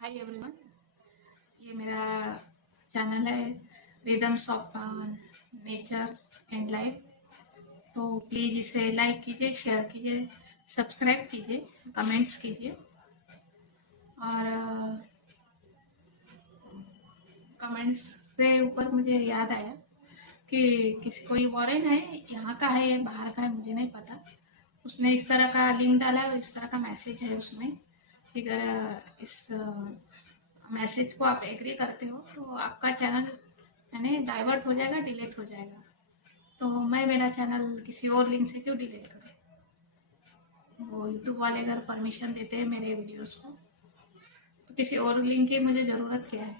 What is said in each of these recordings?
Hi everyone, ये मेरा channel है rhythms of nature and life. तो प्लीज़ इसे लाइक कीजिए, शेयर कीजिए, सब्सक्राइब कीजिए, कमेंट्स कीजिए। और कमेंट्स से ऊपर मुझे याद आया कि किसी कोई वॉरेन है, यहाँ का है या बाहर का है मुझे नहीं पता। उसने इस तरह का लिंक डाला है और इस तरह का मैसेज है उसमें कि अगर इस मैसेज को आप एग्री करते हो तो आपका चैनल यानी डाइवर्ट हो जाएगा, डिलीट हो जाएगा। तो मैं मेरा चैनल किसी और लिंक से क्यों डिलीट करूँ? वो यूट्यूब वाले अगर परमिशन देते हैं मेरे वीडियोस को तो किसी और लिंक की मुझे ज़रूरत क्या है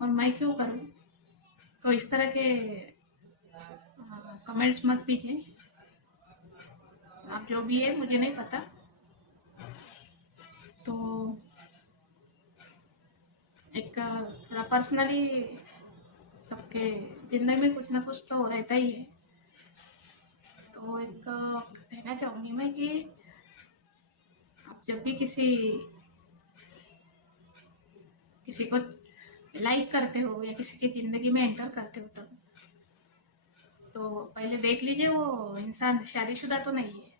और मैं क्यों करूँ? तो इस तरह के कमेंट्स मत कीजिए। आप जो भी है मुझे नहीं पता। तो एक थोड़ा पर्सनली सबके ज़िंदगी में कुछ ना कुछ तो रहता ही है। तो एक कहना चाहूँगी मैं कि आप जब भी किसी को लाइक करते हो या किसी की ज़िंदगी में एंटर करते हो तब तो पहले देख लीजिए वो इंसान शादीशुदा तो नहीं है।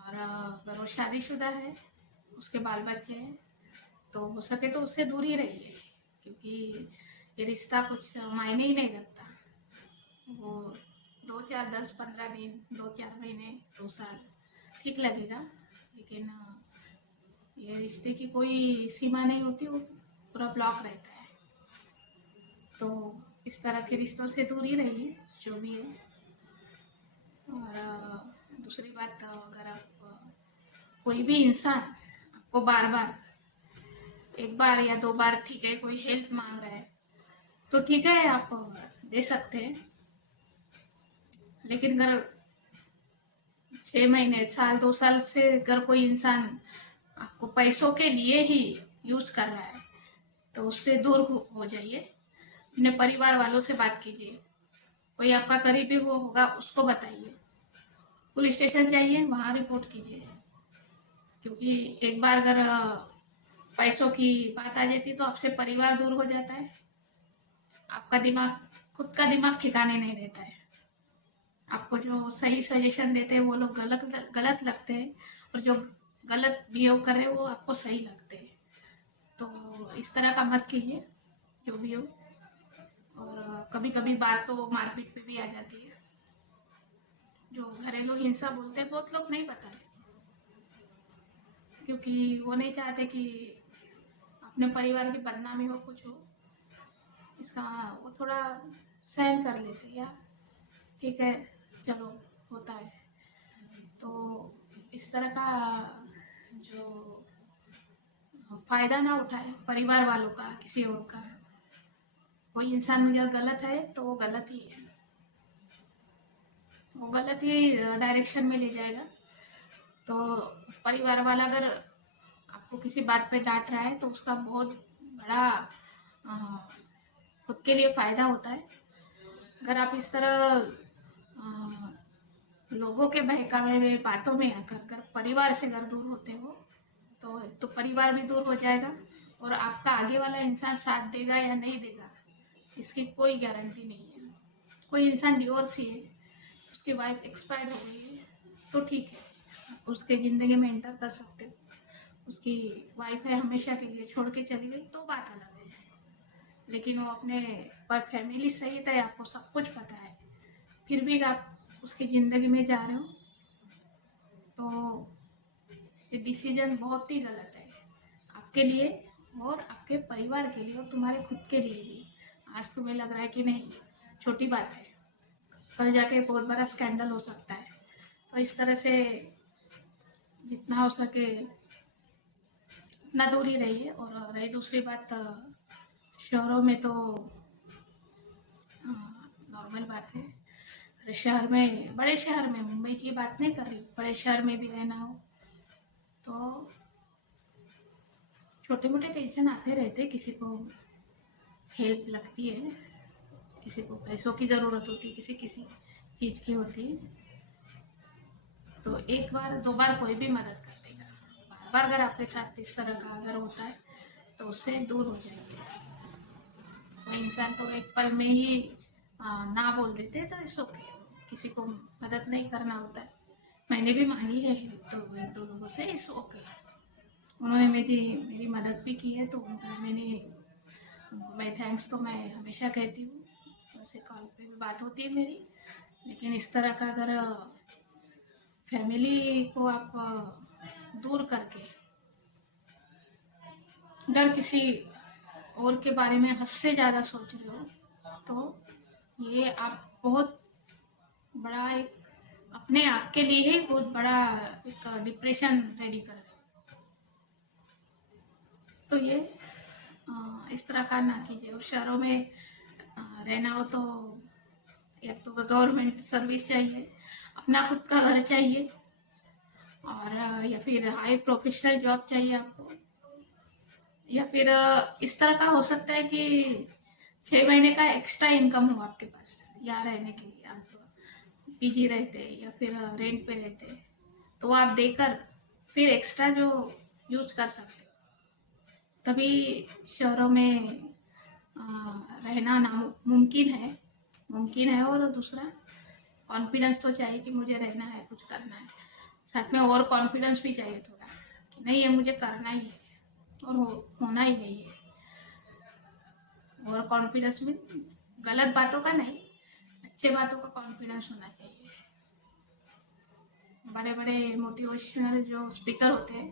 और अगर वो शादीशुदा है, उसके बाल बच्चे हैं, तो हो सके तो उससे दूर ही रहिए, क्योंकि ये रिश्ता कुछ मायने ही नहीं रखता। वो 2 4 10 15 दिन, 2 4 महीने, 2 साल ठीक लगेगा, लेकिन ये रिश्ते की कोई सीमा नहीं होती, वो पूरा ब्लॉक रहता है। तो इस तरह के रिश्तों से दूर ही रहिए जो भी है। और दूसरी बात, अगर आप कोई भी इंसान आपको बार बार, एक बार या 2 बार ठीक है, कोई हेल्प मांग रहा है तो ठीक है, आप दे सकते हैं। लेकिन अगर 6 महीने, साल, 2 साल से अगर कोई इंसान आपको पैसों के लिए ही यूज कर रहा है तो उससे दूर हो जाइए। अपने परिवार वालों से बात कीजिए, कोई आपका करीबी वो होगा उसको बताइए, पुलिस स्टेशन जाइए, वहाँ रिपोर्ट कीजिए। क्योंकि एक बार अगर पैसों की बात आ जाती तो आपसे परिवार दूर हो जाता है, आपका दिमाग, खुद का दिमाग ठिकाने नहीं रहता है। आपको जो सही सजेशन देते हैं वो लोग गलत लगते हैं, और जो गलत बिहेव कर रहे हैं वो आपको सही लगते हैं। तो इस तरह का मत कीजिए जो भी हो। और कभी कभी बात तो मारपीट पे भी आ जाती है। जो घरेलू हिंसा बोलते हैं बहुत लोग नहीं बताते, क्योंकि वो नहीं चाहते कि अपने परिवार की बदनामी हो, कुछ हो। इसका वो थोड़ा सहन कर लेते यार, ठीक है, चलो, होता है। तो इस तरह का जो फायदा ना उठाए परिवार वालों का, किसी और का। कोई इंसान अगर गलत है तो वो गलत ही है, वो गलत ही डायरेक्शन में ले जाएगा। तो परिवार वाला अगर आपको किसी बात पे डांट रहा है तो उसका बहुत बड़ा खुद के लिए फायदा होता है। अगर आप इस तरह लोगों के बहकावे में, बातों में आकर कर परिवार से अगर दूर होते हो तो परिवार भी दूर हो जाएगा, और आपका आगे वाला इंसान साथ देगा या नहीं देगा इसकी कोई गारंटी नहीं है। कोई इंसान डिवोर्स ही है, उसकी वाइफ एक्सपायर हो गई है तो ठीक है, उसके ज़िंदगी में एंटर कर सकते हो। उसकी वाइफ है, हमेशा के लिए छोड़ के चली गई तो बात अलग है। लेकिन वो अपने फैमिली सहित है, आपको सब कुछ पता है, फिर भी आप उसकी ज़िंदगी में जा रहे हो तो ये डिसीजन बहुत ही गलत है, आपके लिए और आपके परिवार के लिए और तुम्हारे खुद के लिए भी। आज तुम्हें लग रहा है कि नहीं, छोटी बात है, कल जाके बहुत बड़ा स्कैंडल हो सकता है। तो इस तरह से जितना हो सके उतना दूर ही रहिए। और रही दूसरी बात, शहरों में तो नॉर्मल बात है। अरे शहर में, बड़े शहर में, मुंबई की बात नहीं कर रही, बड़े शहर में भी रहना हो तो छोटे मोटे टेंशन आते रहते। किसी को हेल्प लगती है, किसी को पैसों की ज़रूरत होती है, किसी किसी चीज़ की होती है। तो 1 बार 2 बार कोई भी मदद कर देगा, बार अगर आपके साथ इस तरह का अगर होता है तो उससे दूर हो जाएगी। कोई इंसान तो एक पल में ही ना बोल देते हैं, तो इट्स ओके, किसी को मदद नहीं करना होता है। मैंने भी मांगी है हेल्प तो एक दो लोगों से, इट्स ओके। उन्होंने मेरी मेरी मदद भी की है, तो उनको मैं थैंक्स तो मैं हमेशा कहती हूँ। वैसे कॉल पे भी बात होती है मेरी, लेकिन इस तरह का अगर फैमिली को आप दूर करके अगर किसी और के बारे में हद से ज़्यादा सोच रहे हो, तो ये आप बहुत बड़ा एक अपने आप के लिए ही बहुत बड़ा एक डिप्रेशन रेडी कर रहे हो। तो ये इस तरह का ना कीजिए। और शहरों में रहना हो तो एक तो गवर्नमेंट सर्विस चाहिए, अपना खुद का घर चाहिए, और या फिर हाई प्रोफेशनल जॉब चाहिए आपको, या फिर इस तरह का हो सकता है कि 6 महीने का एक्स्ट्रा इनकम हो आपके पास यहाँ रहने के लिए। आप पीजी रहते या फिर रेंट पे रहते, तो आप देकर फिर एक्स्ट्रा जो यूज कर सकते हो। तभी शहरों में रहना मुमकिन है। और दूसरा कॉन्फिडेंस तो चाहिए कि मुझे रहना है, कुछ करना है। साथ में और कॉन्फिडेंस भी चाहिए थोड़ा कि नहीं, ये मुझे करना ही है और होना ही है ये। और कॉन्फिडेंस में गलत बातों का नहीं, अच्छे बातों का कॉन्फिडेंस होना चाहिए। बड़े बड़े मोटिवेशनल जो स्पीकर होते हैं,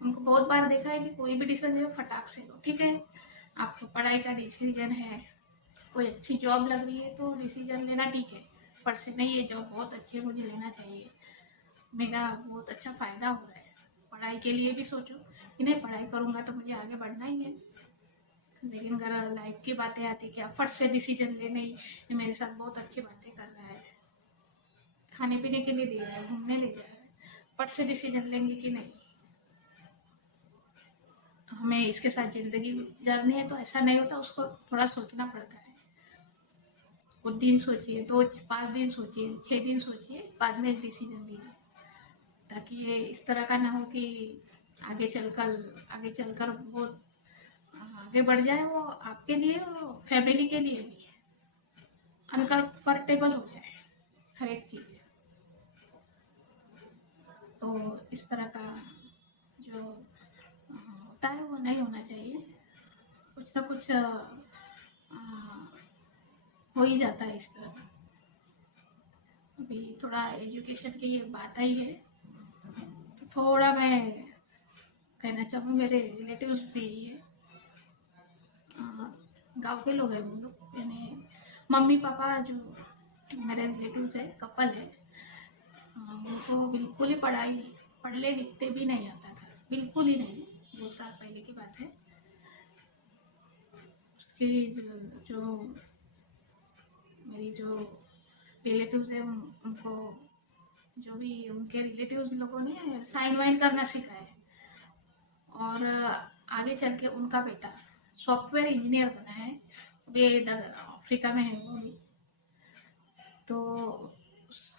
उनको बहुत बार देखा है कि कोई भी डिसीजन फटाक से लो। ठीक है, आपको पढ़ाई का डिसीजन है, कोई अच्छी जॉब लग रही है तो डिसीजन लेना ठीक है, पर से नहीं ये जॉब बहुत अच्छी है, मुझे लेना चाहिए, मेरा बहुत अच्छा फ़ायदा हो रहा है। पढ़ाई के लिए भी सोचो कि नहीं, पढ़ाई करूँगा तो मुझे आगे बढ़ना ही है। लेकिन अगर लाइफ की बातें आती कि आप फट से डिसीजन ले, नहीं ये मेरे साथ बहुत अच्छी बातें कर रहा है, खाने पीने के लिए दे रहा है, घूमने ले जा रहा है, फट से डिसीजन लेंगे कि नहीं हमें इसके साथ ज़िंदगी गुजारनी है, तो ऐसा नहीं होता। उसको थोड़ा सोचना पड़ता है। कुछ दिन सोचिए, 5 दिन सोचिए, 6 दिन सोचिए, बाद में डिसीजन लीजिए, ताकि ये इस तरह का ना हो कि आगे चलकर बहुत आगे बढ़ जाए, वो आपके लिए और फैमिली के लिए भी अनकंफर्टेबल हो जाए हर एक चीज़। तो इस तरह का जो होता है वो नहीं होना चाहिए। कुछ ना कुछ हो ही जाता है इस तरह का। अभी थोड़ा एजुकेशन की ये बात आई है, तो थोड़ा मैं कहना चाहूँ, मेरे रिलेटिव्स भी है, गांव के लोग हैं वो लोग, यानी मम्मी पापा जो मेरे रिलेटिव्स है, कपल है, उनको बिल्कुल ही पढ़ने लिखते भी नहीं आता था, बिल्कुल ही नहीं। 2 साल पहले की बात है। उसकी जो मेरी जो रिलेटिव्स है, उनको जो भी उनके रिलेटिव्स लोगों ने साइन वाइन करना सिखाया, और आगे चल के उनका बेटा सॉफ्टवेयर इंजीनियर बना है, अभी अफ्रीका में है वो भी। तो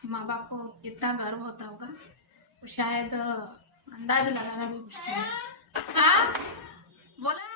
माँ बाप को कितना गर्व होता होगा, वो शायद अंदाज लगाना भी मुश्किल है। हाँ बोला।